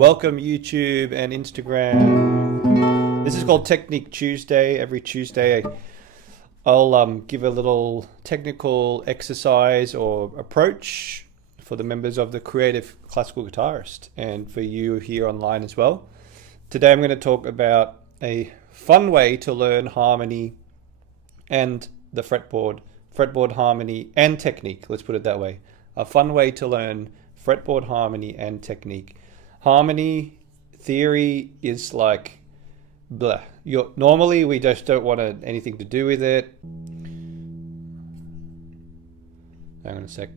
Welcome YouTube and Instagram. This is called Technique Tuesday. Every Tuesday I'll give a little technical exercise or approach for the members of the Creative Classical Guitarist and for you here online as well. Today I'm going to talk about a fun way to learn harmony and the fretboard harmony and technique. Let's put it that way. A fun way to learn fretboard harmony and technique. Harmony theory is like blah. Normally we just don't want anything to do with it. Hang on a sec.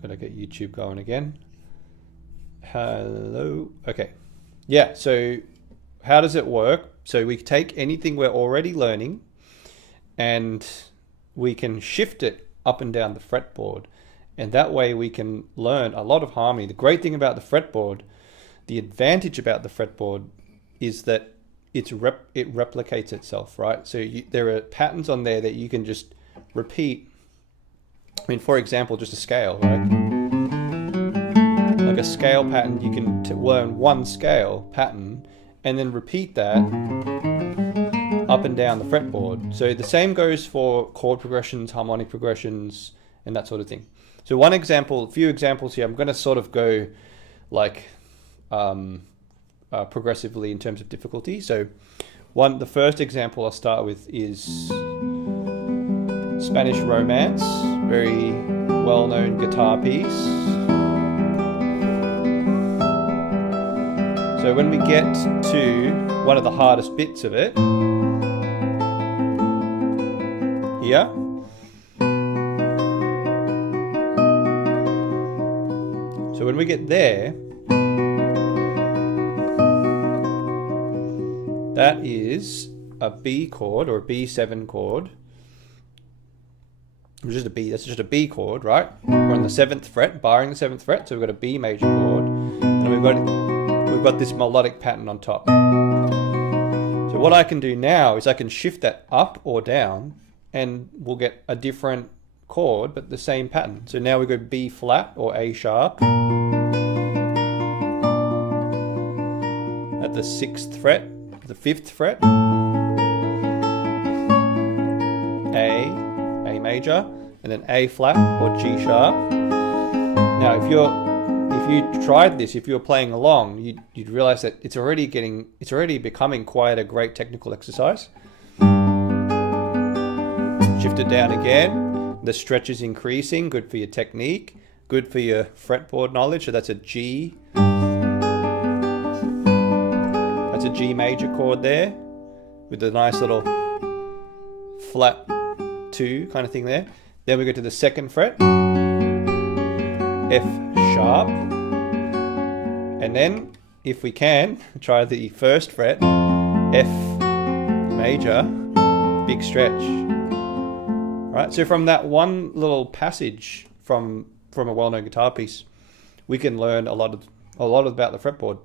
Gotta get YouTube going again. Hello. Okay. Yeah, so how does it work? So we take anything we're already learning and we can shift it up and down the fretboard. And that way we can learn a lot of harmony. The great thing about the fretboard, the advantage about the fretboard is that it replicates itself, right? So there are patterns on there that you can just repeat. I mean, for example, just a scale, right? Like a scale pattern, you can learn one scale pattern and then repeat that up and down the fretboard. So the same goes for chord progressions, harmonic progressions, and that sort of thing. So one example, a few examples here. I'm going to sort of go like progressively in terms of difficulty. So the first example I'll start with is Spanish Romance, very well-known guitar piece. So when we get to one of the hardest bits of it, here, so when we get there, that is a B chord or a B7 chord. That's just a B chord, right? We're on the 7th fret, barring the 7th fret, so we've got a B major chord, and we've got this melodic pattern on top. So what I can do now is I can shift that up or down, and we'll get a different chord, but the same pattern. So now we go B flat or A sharp at the 6th fret, the 5th fret, A major, and then A flat or G sharp. Now if you tried this, if you were playing along, you'd realize that it's already becoming quite a great technical exercise. Shift it down again. The stretch is increasing, good for your technique, good for your fretboard knowledge. So that's a G. That's a G major chord there with a nice little flat 2 kind of thing there. Then we go to the 2nd fret, F sharp, and then if we can try the 1st fret, F major, big stretch. Right, so from that one little passage from a well-known guitar piece, we can learn a lot about the fretboard,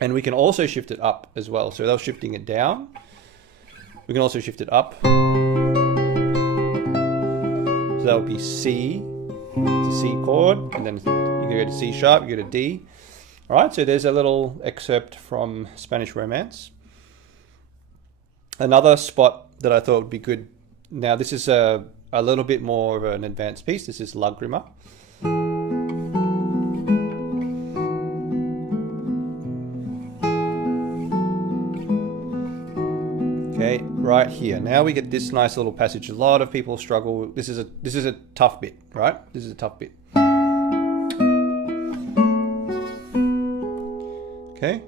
and we can also shift it up as well. So they're shifting it down. We can also shift it up. So that would be C. It's a C chord, and then you can go to C sharp, you go to D. All right, so there's a little excerpt from Spanish Romance. Another spot that I thought would be good. Now this is a little bit more of an advanced piece. This is Lagrima. Okay, right here. Now we get this nice little passage. A lot of people struggle. This is a tough bit, right? This is a tough bit. Okay.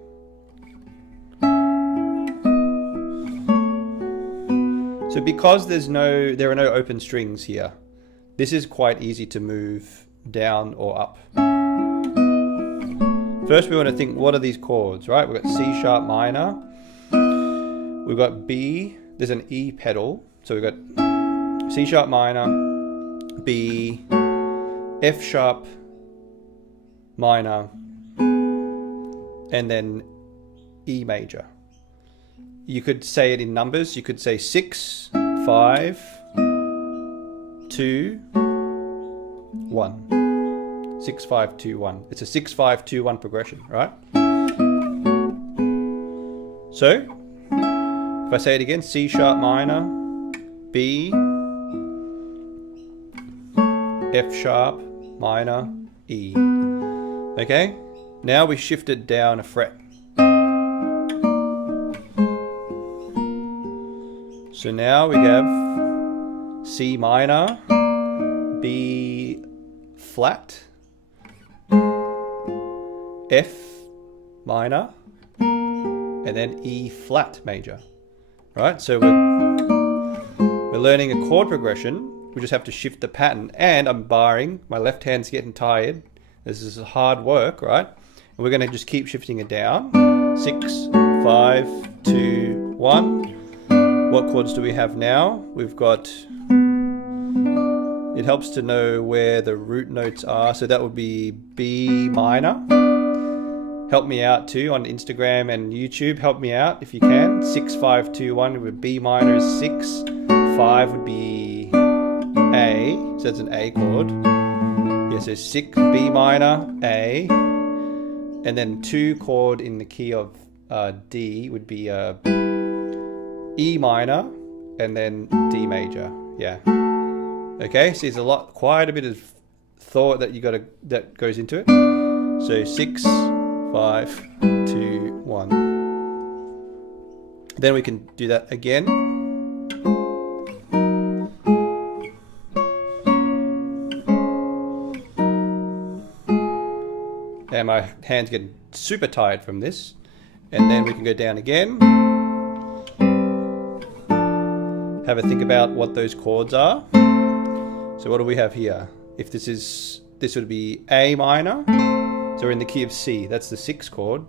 So because there are no open strings here, this is quite easy to move down or up. First we want to think, what are these chords, right? We've got C sharp minor, we've got B, there's an E pedal, so we've got C sharp minor, B, F sharp minor, and then E major. You could say it in numbers. You could say 6, 5, 2, 1. 6, 5, 2, 1. It's a 6, 5, 2, 1 progression, right? So if I say it again, C sharp minor, B, F sharp minor, E. Okay, now we shift it down a fret. So now we have C minor, B flat, F minor, and then E flat major. Right, so we're learning a chord progression. We just have to shift the pattern, and I'm barring, my left hand's getting tired. This is hard work, right? And we're going to just keep shifting it down. 6, 5, 2, 1. What chords do we have now? We've got, it helps to know where the root notes are. So that would be B minor. Help me out too on Instagram and YouTube. Help me out if you can. 6, 5, 2, 1 with B minor is 6. 5 would be A. So that's an A chord. Yeah, so 6, B minor, A. And then 2 chord in the key of D would be E minor, and then D major. Yeah. Okay, so there's quite a bit of thought that that goes into it. So 6, 5, 2, 1. Then we can do that again. And my hand's getting super tired from this. And then we can go down again. Have a think about what those chords are. So what do we have here? If this would be A minor. So we're in the key of C. That's the 6th chord.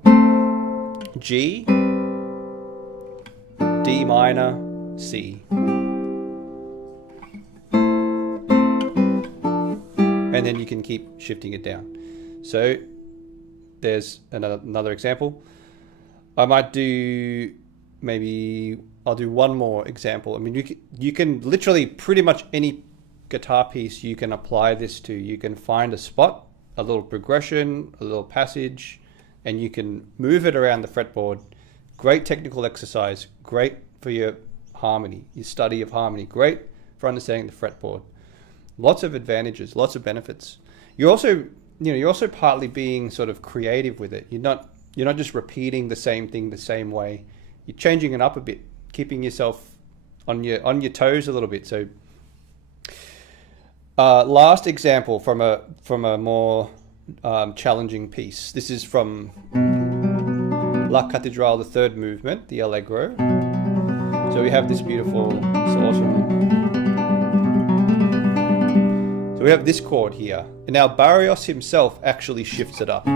G, D minor, C. And then you can keep shifting it down. So there's another example. I might do I'll do one more example. I mean, you can literally pretty much any guitar piece you can apply this to. You can find a spot, a little progression, a little passage, and you can move it around the fretboard. Great technical exercise, great for your harmony, your study of harmony, great for understanding the fretboard. Lots of advantages, lots of benefits. You're also partly being sort of creative with it. You're not just repeating the same thing the same way. You're changing it up a bit, keeping yourself on your toes a little bit. So last example from a more challenging piece. This is from La Cathédrale, the 3rd movement, the Allegro. So we have this beautiful, it's awesome. So we have this chord here. And now Barrios himself actually shifts it up.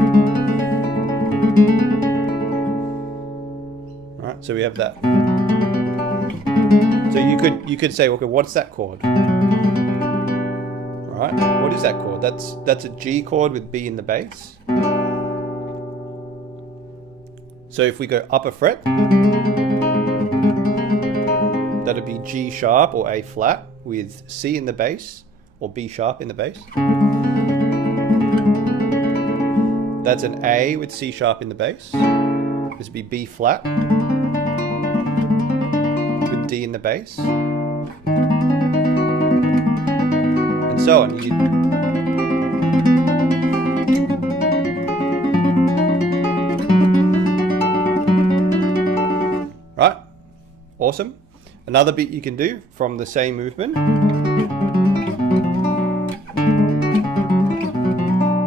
Alright, so we have that. So you could say, okay, what's that chord? Alright, what is that chord? That's a G chord with B in the bass. So if we go up a fret, that'd be G sharp or A flat with C in the bass, or B sharp in the bass. That's an A with C sharp in the bass. This would be B flat with D in the bass. And so on. Right? Awesome. Another bit you can do from the same movement.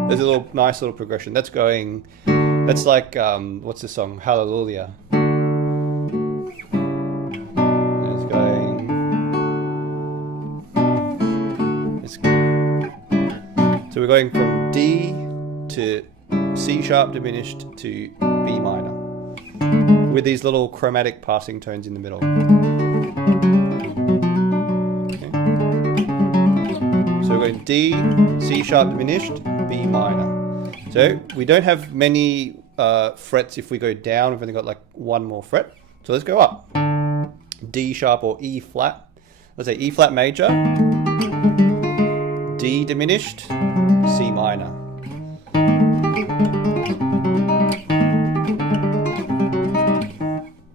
There's a nice little progression. That's like, what's the song? Hallelujah. It's going. So we're going from D to C sharp diminished to B minor, with these little chromatic passing tones in the middle. Okay. So we're going D, C sharp diminished, B minor. So we don't have many frets. If we go down, we've only got like one more fret. So let's go up. D sharp or E flat. Let's say E flat major, D diminished, C minor.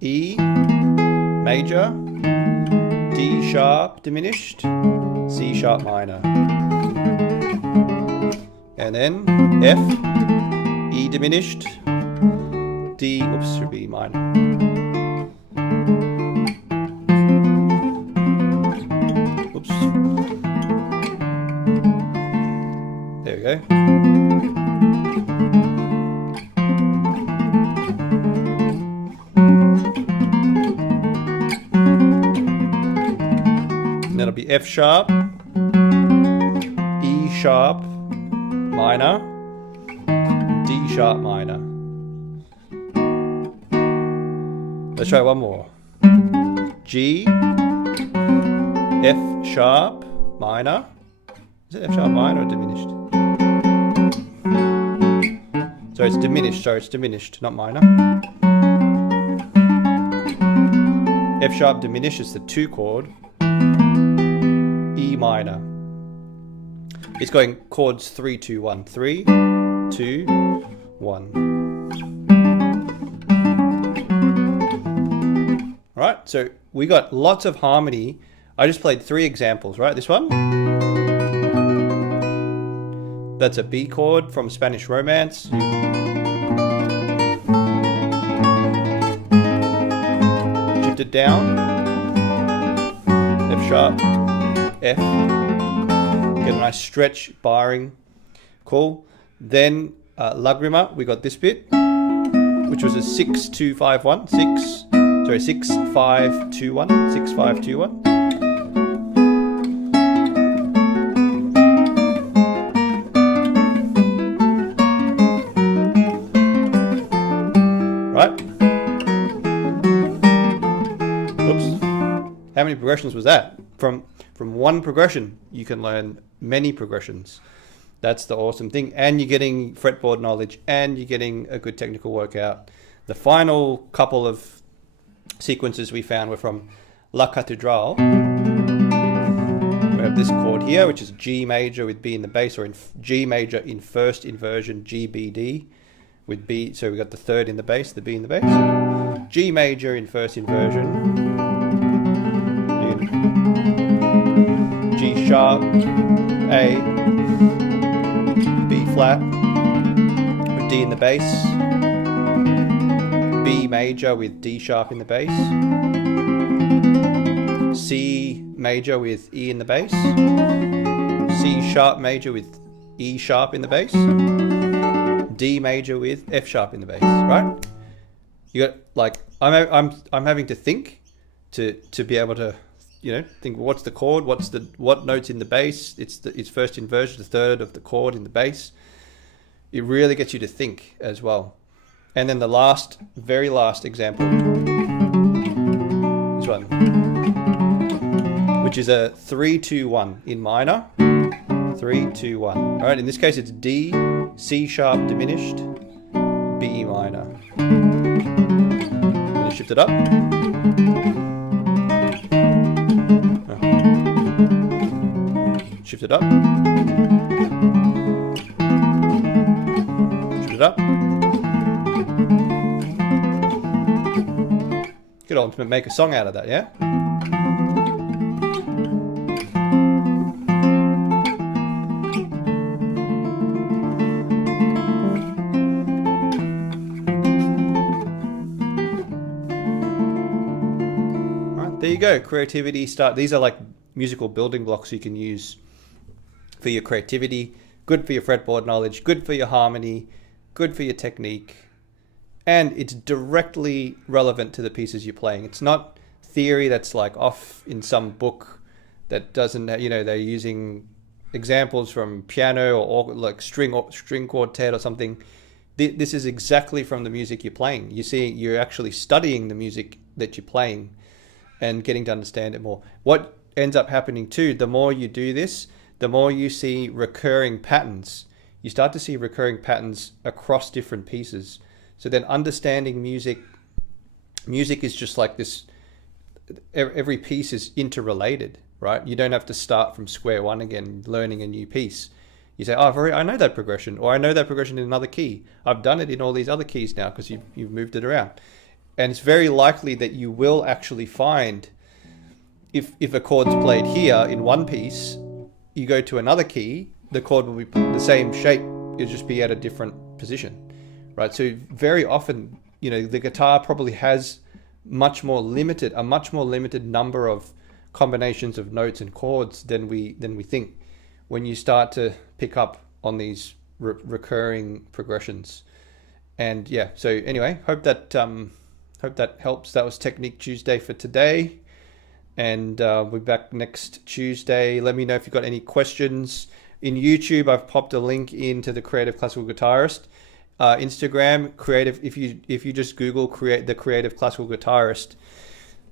E major, D sharp diminished, C sharp minor. And then F, E diminished, D, should be minor. Oops. There we go. And that'll be F sharp, E sharp, minor, D sharp minor. Let's try one more. G, F sharp, minor. Is it F sharp minor or diminished? So it's diminished, not minor. F sharp diminishes the 2 chord. E minor. It's going chords 3, 2, 1. 3, 2, 1. Alright, so we got lots of harmony. I just played 3 examples, right? This one. That's a B chord from Spanish Romance. Shift it down. F sharp, F. Get a nice stretch, barring. Cool. Then Lagrima, we got this bit, which was a 6, 2, 5, 1. 6, 5, 2, 1. 6, 5, 2, 1. Right? Oops. How many progressions was that? From one progression, you can learn many progressions. That's the awesome thing. And you're getting fretboard knowledge, and you're getting a good technical workout. The final couple of sequences we found were from La Cathédrale. We have this chord here, which is G major with B in the bass, or in G major in first inversion, G, B, D with B. So we got the 3rd in the bass, the B in the bass. G major in first inversion. G sharp, A, B flat, with D in the bass, B major with D sharp in the bass, C major with E in the bass, C sharp major with E sharp in the bass, D major with F sharp in the bass, right? You got, like, I'm having to think to be able to, you know, think what's the chord, what notes in the bass, it's first inversion, the 3rd of the chord in the bass. It really gets you to think as well. And then the very last example, this one, which is a 3, 2, 1 in minor. 3, 2, 1. All right, in this case it's D, C sharp diminished, B minor. Then you shift it up. Shift it up. Shift it up. Get on to make a song out of that, yeah? Alright, there you go. Creativity start. These are like musical building blocks you can use for your creativity, good for your fretboard knowledge, good for your harmony, good for your technique, and it's directly relevant to the pieces you're playing. It's not theory that's like off in some book that doesn't, you know, they're using examples from piano or like string quartet or something. This is exactly from the music you're playing. You're actually studying the music that you're playing and getting to understand it more. What ends up happening too, the more you do this, the more you see recurring patterns. You start to see recurring patterns across different pieces. So then understanding music is just like this, every piece is interrelated, right? You don't have to start from square one again, learning a new piece. You say, oh, I know that progression, or I know that progression in another key. I've done it in all these other keys now because you've moved it around. And it's very likely that you will actually find, if a chord's played here in one piece, you go to another key, the chord will be the same shape, it'll just be at a different position, right? So very often, the guitar probably has a much more limited number of combinations of notes and chords than we think when you start to pick up on these recurring progressions. And yeah, so anyway, hope that helps. That was Technique Tuesday for today, and we'll be back next Tuesday. Let me know if you've got any questions. In YouTube, I've popped a link into the Creative Classical Guitarist. Instagram, creative. If you just Google the Creative Classical Guitarist,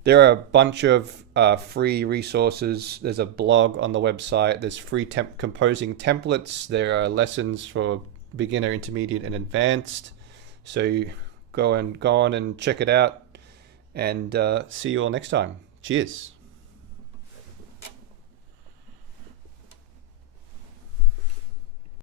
there are a bunch of free resources. There's a blog on the website. There's free composing templates. There are lessons for beginner, intermediate, and advanced. So go on and check it out. And see you all next time. Cheers.